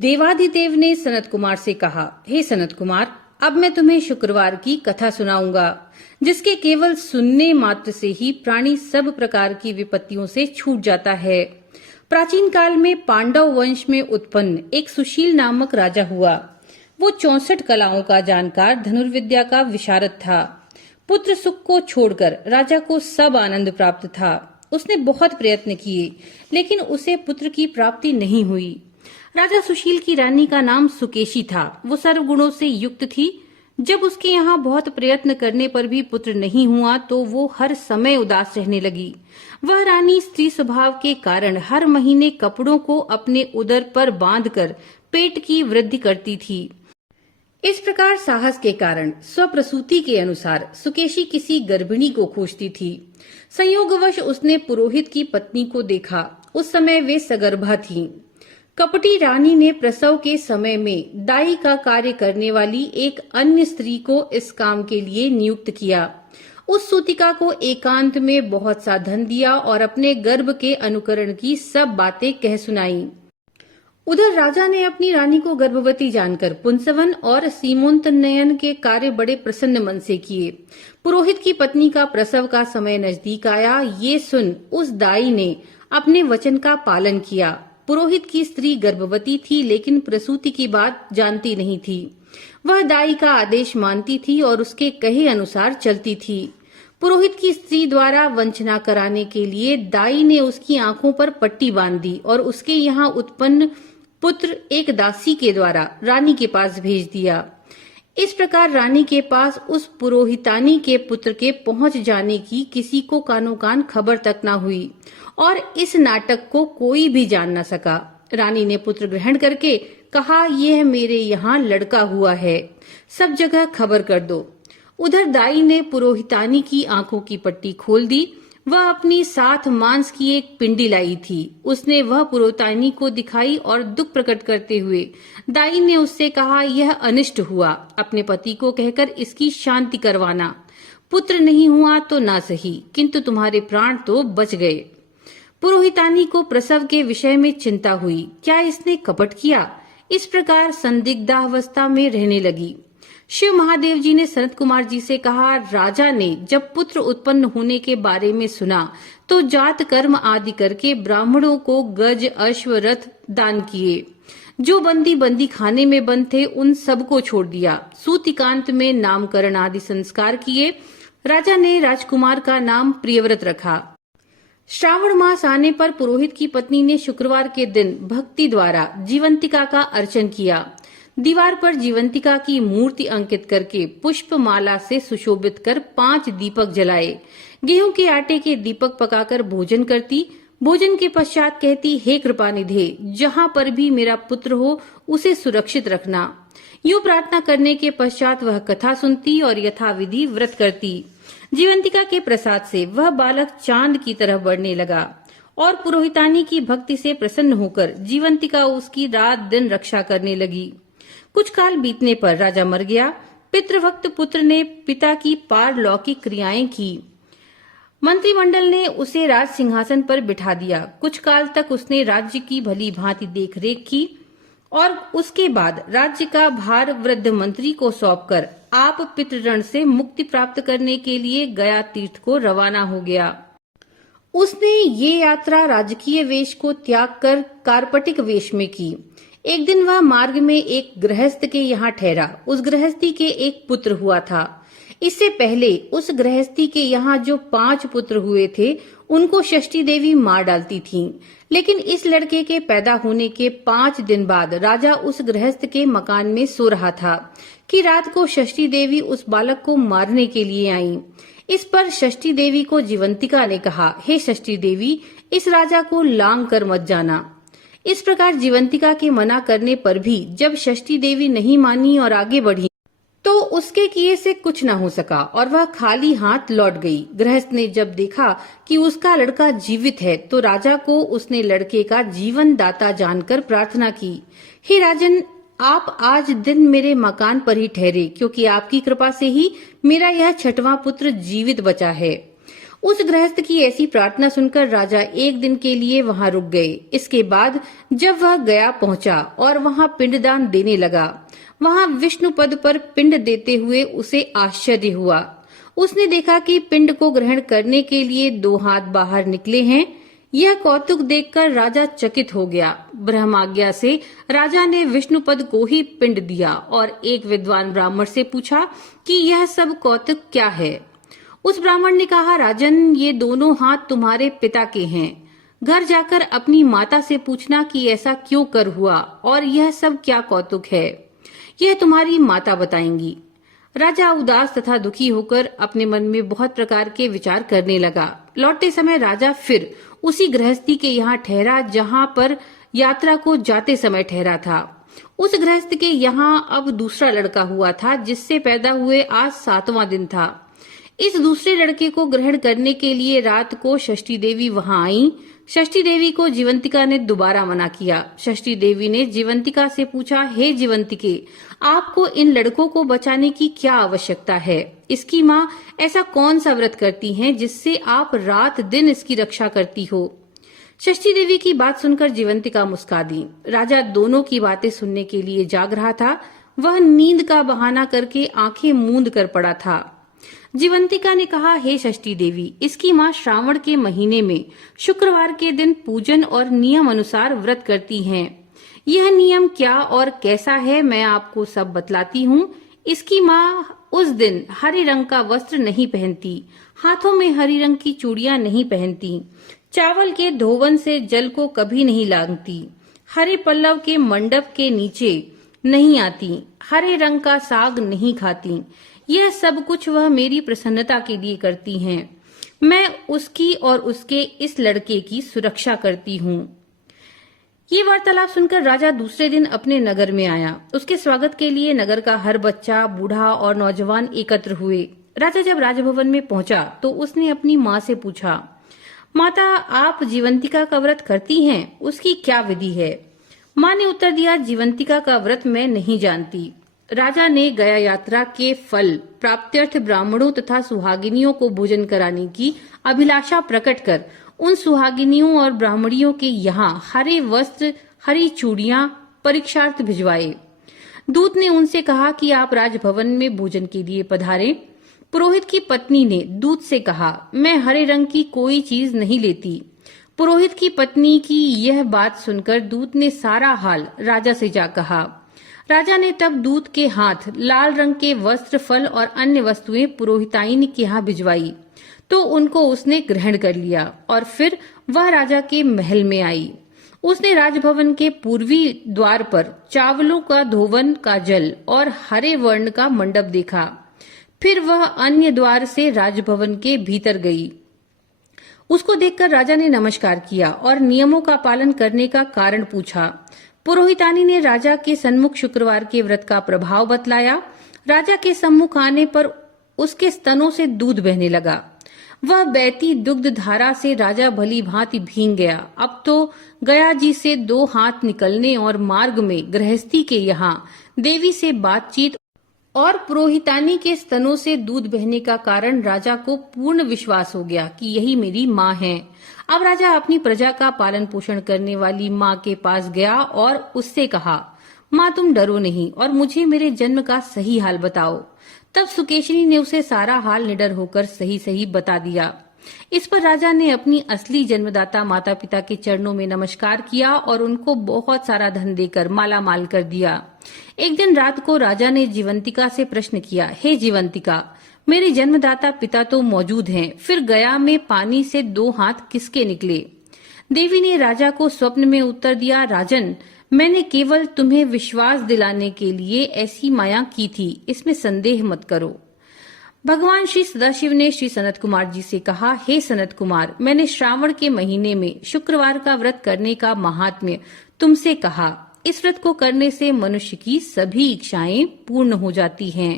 देवाधिदेव ने सनत कुमार से कहा, हे सनत कुमार, अब मैं तुम्हें शुक्रवार की कथा सुनाऊंगा, जिसके केवल सुनने मात्र से ही प्राणी सब प्रकार की विपत्तियों से छूट जाता है। प्राचीन काल में पांडव वंश में उत्पन्न एक सुशील नामक राजा हुआ। वो 64 कलाओं का जानकार, धनुर्विद्या का विशारद था। पुत्र सुख को छोड़कर राजा को सब आनंद प्राप्त था। उसने बहुत प्रयत्न किए, लेकिन उसे पुत्र की प्राप्ति नहीं हुई। राजा सुशील की रानी का नाम सुकेशी था। वो सर्वगुणों से युक्त थी। जब उसके यहाँ बहुत प्रयत्न करने पर भी पुत्र नहीं हुआ तो वो हर समय उदास रहने लगी। वह रानी स्त्री स्वभाव के कारण हर महीने कपड़ों को अपने उदर पर बांधकर पेट की वृद्धि करती थी। इस प्रकार साहस के कारण स्वप्रसूति के अनुसार सुकेशी किसी गर्भिणी को खोजती थी। संयोगवश उसने पुरोहित की पत्नी को देखा। उस समय वे सगर्भा थीं। कपटी रानी ने प्रसव के समय में दाई का कार्य करने वाली एक अन्य स्त्री को इस काम के लिए नियुक्त किया। उस सूतिका को एकांत में बहुत सा धन दिया और अपने गर्भ के अनुकरण की सब बातें कह सुनाई। उधर राजा ने अपनी रानी को गर्भवती जानकर पुंसवन और सीमोन्तनयन के कार्य बड़े प्रसन्न मन से किए। पुरोहित की पत्नी का प्रसव का समय नजदीक आया। ये सुन उस दाई ने अपने वचन का पालन किया। पुरोहित की स्त्री गर्भवती थी, लेकिन प्रसूति की बात जानती नहीं थी। वह दाई का आदेश मानती थी और उसके कहे अनुसार चलती थी। पुरोहित की स्त्री द्वारा वंचना कराने के लिए दाई ने उसकी आंखों पर पट्टी बांध दी और उसके यहाँ उत्पन्न पुत्र एक दासी के द्वारा रानी के पास भेज दिया। इस प्रकार रानी के पास उस पुरोहितानी के पुत्र के पहुंच जाने की किसी को कानो कान खबर तक न हुई और इस नाटक को कोई भी जान न सका। रानी ने पुत्र ग्रहण करके कहा, यह मेरे यहाँ लड़का हुआ है, सब जगह खबर कर दो। उधर दाई ने पुरोहितानी की आंखों की पट्टी खोल दी। वह अपनी साथ मांस की एक पिंडी लाई थी। उसने वह पुरोहितानी को दिखाई और दुख प्रकट करते हुए दाई ने उससे कहा, यह अनिष्ट हुआ, अपने पति को कहकर इसकी शांति करवाना। पुत्र नहीं हुआ तो ना सही, किंतु तुम्हारे प्राण तो बच गए। पुरोहितानी को प्रसव के विषय में चिंता हुई। क्या इसने कपट किया? इस प्रकार संदिग्धावस्था में रहने लगी। शिव महादेव जी ने सनत कुमार जी से कहा, राजा ने जब पुत्र उत्पन्न होने के बारे में सुना तो जात कर्म आदि करके ब्राह्मणों को गज, अश्व, रथ दान किए। जो बंदी खाने में बंद थे उन सबको छोड़ दिया। सूतिकांत में नामकरण आदि संस्कार किए। राजा ने राजकुमार का नाम प्रियव्रत रखा। श्रावण मास आने पर पुरोहित की पत्नी ने शुक्रवार के दिन भक्ति द्वारा जीवंतिका का अर्चन किया। दीवार पर जीवंतिका की मूर्ति अंकित करके पुष्प माला से सुशोभित कर 5 दीपक जलाए। गेहूं के आटे के दीपक पकाकर भोजन करती। भोजन के पश्चात कहती, हे कृपानिधे, जहां पर भी मेरा पुत्र हो उसे सुरक्षित रखना। यूं प्रार्थना करने के पश्चात वह कथा सुनती और यथाविधि व्रत करती। जीवंतिका के प्रसाद से वह बालक चांद की तरह बढ़ने लगा और पुरोहितानी की भक्ति से प्रसन्न होकर जीवंतिका उसकी रात दिन रक्षा करने लगी। कुछ काल बीतने पर राजा मर गया। पितृभक्त पुत्र ने पिता की पारलौकिक क्रियाएं की। मंत्रिमंडल ने उसे राज सिंहासन पर बिठा दिया। कुछ काल तक उसने राज्य की भली भांति देखरेख की और उसके बाद राज्य का भार वृद्ध मंत्री को सौंपकर आप पितृऋण से मुक्ति प्राप्त करने के लिए गया तीर्थ को रवाना हो गया। उसने ये यात्रा राजकीय वेश को त्याग कर कार्पटिक वेश में की। एक दिन वह मार्ग में एक गृहस्थ के यहाँ ठहरा। उस गृहस्थी के एक पुत्र हुआ था। इससे पहले उस गृहस्थी के यहाँ जो 5 पुत्र हुए थे उनको षष्ठी देवी मार डालती थीं। लेकिन इस लड़के के पैदा होने के 5 दिन बाद राजा उस गृहस्थ के मकान में सो रहा था कि रात को षष्ठी देवी उस बालक को मारने के लिए आईं। इस पर षष्ठी देवी को जीवंतिका ने कहा, हे षष्ठी देवी, इस राजा को लांग कर मत जाना। इस प्रकार जीवंतिका के मना करने पर भी जब षष्ठी देवी नहीं मानी और आगे बढ़ी तो उसके किए से कुछ न हो सका और वह खाली हाथ लौट गई। गृहस्थ ने जब देखा कि उसका लड़का जीवित है तो राजा को उसने लड़के का जीवन दाता जानकर प्रार्थना की, हे राजन, आप आज दिन मेरे मकान पर ही ठहरे, क्योंकि आपकी कृपा से ही मेरा यह 6वां पुत्र जीवित बचा है। उस गृहस्थ की ऐसी प्रार्थना सुनकर राजा एक दिन के लिए वहां रुक गए। इसके बाद जब वह गया पहुंचा और वहां पिंडदान देने लगा, वहां विष्णु पद पर पिंड देते हुए उसे आश्चर्य हुआ। उसने देखा कि पिंड को ग्रहण करने के लिए 2 हाथ बाहर निकले हैं। यह कौतुक देखकर राजा चकित हो गया। ब्रह्माज्ञा से राजा ने विष्णुपद को ही पिंड दिया और एक विद्वान ब्राह्मण से पूछा कि यह सब कौतुक क्या है। उस ब्राह्मण ने कहा, राजन, ये दोनों हाथ तुम्हारे पिता के हैं। घर जाकर अपनी माता से पूछना कि ऐसा क्यों कर हुआ और यह सब क्या कौतुक है। यह तुम्हारी माता बताएंगी। राजा उदास तथा दुखी होकर अपने मन में बहुत प्रकार के विचार करने लगा। लौटते समय राजा फिर उसी गृहस्थी के यहाँ ठहरा जहाँ पर यात्रा को जाते समय ठहरा था। उस गृहस्थ के यहाँ अब दूसरा लड़का हुआ था, जिससे पैदा हुए आज 7वां दिन था। इस दूसरे लड़के को ग्रहण करने के लिए रात को षष्ठी देवी वहां आई। षष्ठी देवी को जीवंतिका ने दोबारा मना किया। षष्ठी देवी ने जीवंतिका से पूछा, हे जीवंतिके, आपको इन लड़कों को बचाने की क्या आवश्यकता है? इसकी माँ ऐसा कौन सा व्रत करती हैं जिससे आप रात दिन इसकी रक्षा करती हो? षष्ठी देवी की बात सुनकर जीवंतिका मुस्का दी। राजा दोनों की बातें सुनने के लिए जाग रहा था। वह नींद का बहाना करके आंखें मूंद कर पड़ा था। जीवंतिका ने कहा, हे षष्ठी देवी, इसकी माँ श्रावण के महीने में शुक्रवार के दिन पूजन और नियम अनुसार व्रत करती हैं। यह नियम क्या और कैसा है मैं आपको सब बतलाती हूँ। इसकी माँ उस दिन हरे रंग का वस्त्र नहीं पहनती, हाथों में हरी रंग की चूड़ियां नहीं पहनती, चावल के धोवन से जल को कभी नहीं लांघती, हरे पल्लव के मंडप के नीचे नहीं आती, हरे रंग का साग नहीं खाती। यह सब कुछ वह मेरी प्रसन्नता के लिए करती हैं। मैं उसकी और उसके इस लड़के की सुरक्षा करती हूँ। ये वार्तालाप सुनकर राजा दूसरे दिन अपने नगर में आया। उसके स्वागत के लिए नगर का हर बच्चा, बूढ़ा और नौजवान एकत्र हुए। राजा जब राजभवन में पहुंचा तो उसने अपनी माँ से पूछा, माता, आप जीवंतिका का व्रत करती हैं? उसकी क्या विधि है? माँ ने उत्तर दिया, जीवंतिका का व्रत मैं नहीं जानती। राजा ने गया यात्रा के फल प्राप्त्यर्थ ब्राह्मणों तथा सुहागिनियों को भोजन कराने की अभिलाषा प्रकट कर उन सुहागिनियों और ब्राह्मणियों के यहाँ हरे वस्त्र, हरी चूड़ियां परीक्षार्थ भिजवाए। दूत ने उनसे कहा कि आप राजभवन में भोजन के लिए पधारें। पुरोहित की पत्नी ने दूत से कहा, मैं हरे रंग की कोई चीज नहीं लेती। पुरोहित की पत्नी की यह बात सुनकर दूत ने सारा हाल राजा से जा कहा। राजा ने तब दूत के हाथ लाल रंग के वस्त्र, फल और अन्य वस्तुएं पुरोहिताइन के यहाँ भिजवाई तो उनको उसने ग्रहण कर लिया और फिर वह राजा के महल में आई। उसने राजभवन के पूर्वी द्वार पर चावलों का धोवन का जल और हरे वर्ण का मंडप देखा। फिर वह अन्य द्वार से राजभवन के भीतर गई। उसको देखकर राजा ने नमस्कार किया और नियमों का पालन करने का कारण पूछा। पुरोहितानी ने राजा के सन्मुख शुक्रवार के व्रत का प्रभाव बतलाया। राजा के सम्मुख आने पर उसके स्तनों से दूध बहने लगा। वह बहती दुग्ध धारा से राजा भली भांति भींग गया। अब तो गया जी से 2 हाथ निकलने और मार्ग में गृहस्थी के यहाँ देवी से बातचीत और पुरोहितानी के स्तनों से दूध बहने का कारण राजा को पूर्ण विश्वास हो गया कि यही मेरी माँ है। अब राजा अपनी प्रजा का पालन पोषण करने वाली माँ के पास गया और उससे कहा, माँ, तुम डरो नहीं और मुझे मेरे जन्म का सही हाल बताओ। तब सुकेशनी ने उसे सारा हाल निडर होकर सही सही बता दिया। इस पर राजा ने अपनी असली जन्मदाता माता पिता के चरणों में नमस्कार किया और उनको बहुत सारा धन देकर माला माल कर दिया। एक दिन रात को राजा ने जीवंतिका से प्रश्न किया, हे जीवंतिका, मेरे जन्मदाता पिता तो मौजूद हैं, फिर गया में पानी से 2 हाथ किसके निकले? देवी ने राजा को स्वप्न में उत्तर दिया, राजन, मैंने केवल तुम्हें विश्वास दिलाने के लिए ऐसी माया की थी, इसमें संदेह मत करो। भगवान श्री सदाशिव ने श्री सनत कुमार जी से कहा, हे सनत कुमार, मैंने श्रावण के महीने में शुक्रवार का व्रत करने का महात्म्य तुमसे कहा। इस व्रत को करने से मनुष्य की सभी इच्छाएं पूर्ण हो जाती हैं।